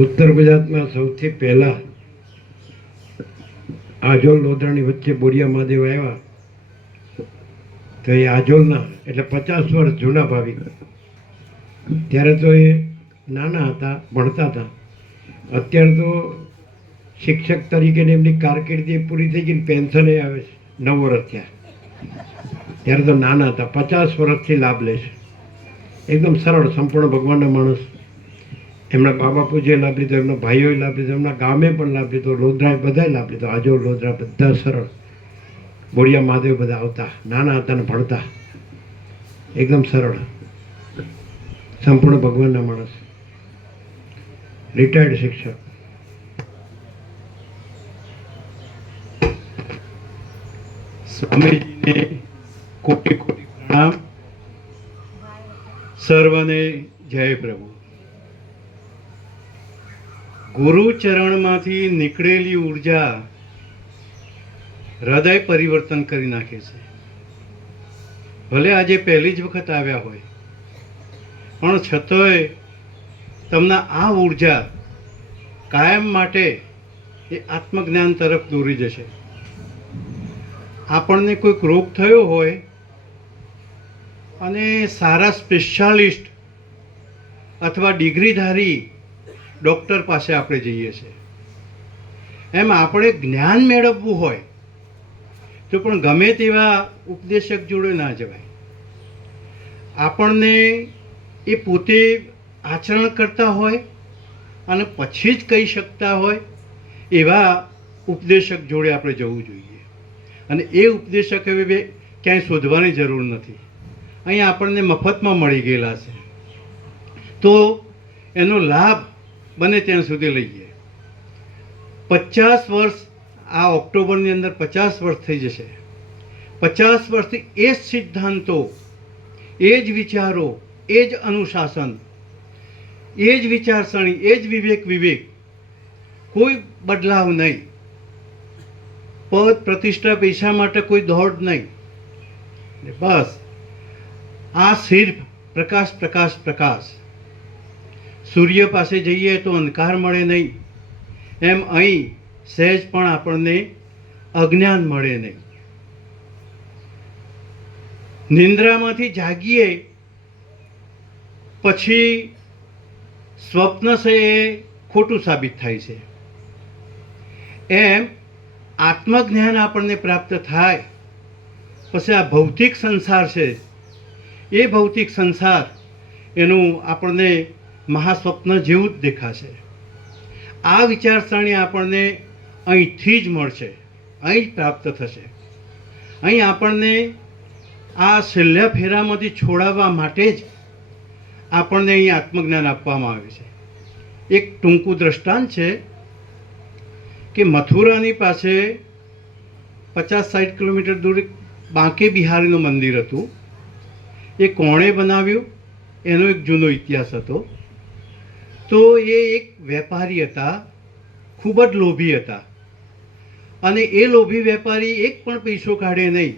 ઉત્તર ગુજરાતમાં સૌથી પહેલા આજોલ લોધરાની વચ્ચે બોરિયા મહાદેવ આવ્યા તો એ આજોલના એટલે 50 વર્ષ જૂના ભાવિક. ત્યારે તો એ નાના હતા, ભણતા હતા. અત્યારે તો શિક્ષક તરીકેની એમની કારકિર્દી પૂરી થઈ ગઈ, પેન્શન એ આવે છે, 9 વર્ષ થયા. ત્યારે તો નાના હતા, 50 વર્ષથી લાભ લે છે. એકદમ સરળ, સંપૂર્ણ ભગવાનના માણસ. એમના બા બાપુજીએ લાભ લીધો, એમના ભાઈઓએ લાભ લીધો, એમના ગામે પણ લાભ લીધો, લોધરાએ બધાએ લાભ લીધો. આજોલ લોધરા બધા સરળ. બોરિયા મહાદેવ બધા આવતા, નાના હતા ને ભણતા, એકદમ સરળ, સંપૂર્ણ ભગવાનના માણસ, રિટાયર્ડ શિક્ષક. સ્વામીજીને કોટી કોટી પ્રણામ. સર્વને જય પ્રભુ. ગુરુચરણમાંથી નીકળેલી ઉર્જા હૃદય પરિવર્તન કરી નાખે છે. ભલે આજે પહેલી જ વખત આવ્યા હોય, પણ છતાંય તમને આ ઉર્જા કાયમ માટે એ આત્મજ્ઞાન તરફ દોરી જશે. આપણને કોઈક રોગ થયો હોય અને સારા સ્પેશિયાલિસ્ટ અથવા ડિગ્રીધારી ડૉક્ટર પાસે આપણે જઈએ છીએ. એમ આપણે જ્ઞાન મેળવવું હોય તો પણ ગમે તેવા ઉપદેશક જોડે ના જવાય. આપણને એ પોતે આચરણ કરતા હોય અને પછી જ કહી શકતા હોય એવા ઉપદેશક જોડે આપણે જવું જોઈએ. અને એ ઉપદેશક હવે ક્યાંય શોધવાની જરૂર નથી, અહીં આપણને મફતમાં મળી ગયેલા છે. તો એનો લાભ બને ત્યાં સુધી લઈએ. 50 વર્ષ, આ ઓક્ટોબરની અંદર 50 વર્ષ થઈ જશે. 50 વર્ષથી એ જ સિદ્ધાંતો, એ જ વિચારો, એ જ અનુશાસન, એ જ વિચારસરણી, એ જ વિવેક, કોઈ બદલાવ નહીં. પદ પ્રતિષ્ઠા પૈસા માટે કોઈ દોડ નહીં. બસ આ સિર્ફ પ્રકાશ પ્રકાશ પ્રકાશ. સૂર્ય પાસે જઈએ તો અંધકાર મળે નહીં, એમ અહીં સહેજ પણ આપણને અજ્ઞાન મળે નહીં. નિંદ્રામાંથી જાગીએ પછી સ્વપ્ન છે એ ખોટું સાબિત થાય છે. એમ આત્મજ્ઞાન આપણને પ્રાપ્ત થાય પછી આ ભૌતિક સંસાર છે, એ ભૌતિક સંસાર એનું આપણને મહાસ્વપ્ન જેવું જ દેખાશે. આ વિચારસરણી આપણને અહીંથી જ મળશે, અહીં જ પ્રાપ્ત થશે. અહીં આપણને આ છેલ્લા ફેરામાંથી છોડાવવા માટે જ આપણને અહીં આત્મજ્ઞાન આપવામાં આવે છે. એક ટૂંકું દ્રષ્ટાંત છે કે મથુરાની પાસે 50-60 કિલોમીટર દૂર બાંકે બિહારીનું મંદિર હતું. એ કોણે બનાવ્યું એનો એક જૂનો ઇતિહાસ હતો. તો એ એક વેપારી હતા, ખૂબ જ લોભી હતા. અને એ લોભી વેપારી એક પણ પૈસો કાઢે નહીં,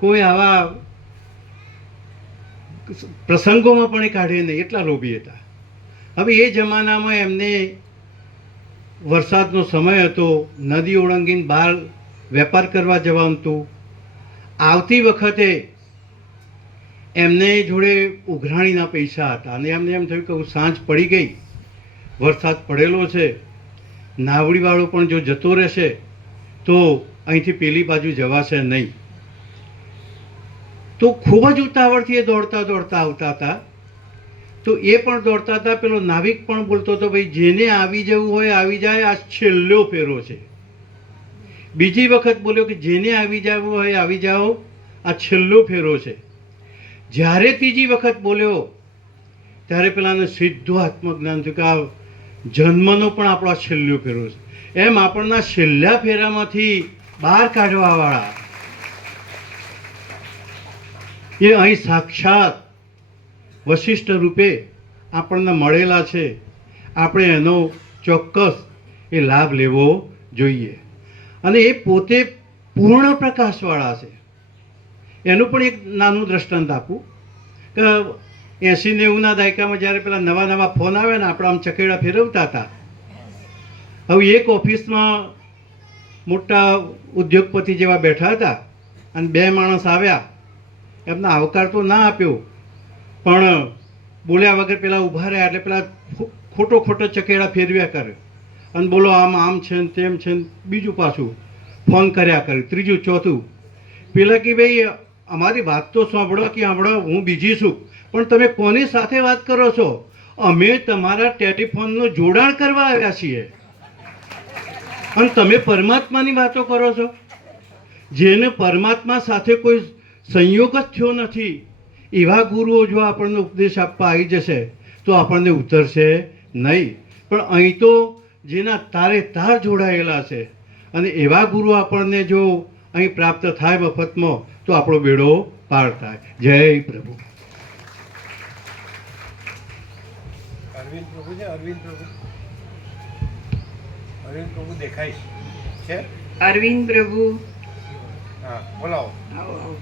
કોઈ આવા પ્રસંગોમાં પણ એ કાઢે નહીં, એટલા લોભી હતા. હવે એ જમાનામાં એમને વરસાદનો સમય હતો, નદી ઓળંગીને બહાર વેપાર કરવા જવાનું હતું. આવતી વખતે એમને જોડે ઉઘરાણીના પૈસા હતા અને એમને એમ થયું કે સાંજ પડી ગઈ, વરસાદ પડેલો છે, નાવડીવાળો પણ જો જતો રહેશે તો અહીંથી પેલી બાજુ જવાશે નહીં. તો ખૂબ જ ઉતાવળથી એ દોડતા દોડતા આવતા હતા. તો એ પણ દોડતા હતા, પેલો નાવિક પણ બોલતો હતો, ભાઈ જેને આવી જવું હોય આવી જાય, આ છેલ્લો ફેરો છે. બીજી વખત બોલ્યો કે જેને આવી જવું હોય આવી જાઓ, આ છેલ્લો ફેરો છે. જ્યારે ત્રીજી વખત બોલ્યો ત્યારે પેલાને સીધું આત્મજ્ઞાન થયું કે આ જન્મનો પણ આપણો છેલ્લો ફેરો છે. એમ આપણના છેલ્લા ફેરામાંથી બહાર કાઢવાવાળા એ અહીં સાક્ષાત વશિષ્ઠ રૂપે આપણને મળેલા છે. આપણે એનો ચોક્કસ એ લાભ લેવો જોઈએ. અને એ પોતે પૂર્ણ પ્રકાશવાળા છે. એનું પણ એક નાનું દ્રષ્ટાંત આપું કે 80-90ના દાયકામાં જ્યારે પેલા નવા નવા ફોન આવે ને આપણે આમ ચકેડા ફેરવતા હતા. હવે એક ઓફિસમાં મોટા ઉદ્યોગપતિ જેવા બેઠા હતા અને બે માણસ આવ્યા. એમને આવકાર તો ના આપ્યો, પણ બોલ્યા વગર પેલા ઊભા રહ્યા એટલે પેલા ખોટો ચકેડા ફેરવ્યા કરે અને બોલો આમ છે ને તેમ છે ને બીજું પાછું ફોન કર્યા કરે, ત્રીજું ચોથું. પેલા કે ભાઈ અમારી વાત તો સાંભળો કે સાંભળો, હું બીજી છું, પણ તમે કોની સાથે વાત કરો છો? અમે તમારા ટેલિફોનનું જોડાણ કરવા આવ્યા છીએ અને તમે પરમાત્માની વાતો કરો છો. જેને પરમાત્મા સાથે કોઈ સંયોગ જ થયો નથી એવા ગુરુઓ જો આપણને ઉપદેશ આપવા આવી જશે તો આપણને ઉતરશે નહીં. પણ અહીં તો જેના તારે તાર જોડાયેલા છે અને એવા ગુરુ આપણને જો અહીં પ્રાપ્ત થાય મફતમાં તો આપણો બેડો પાર થાય. જય પ્રભુ. અરવિંદ પ્રભુ છે, અરવિંદ પ્રભુ, અરવિંદ પ્રભુ દેખાય છે. અરવિંદ પ્રભુ હા, બોલાવો. આવો આવો.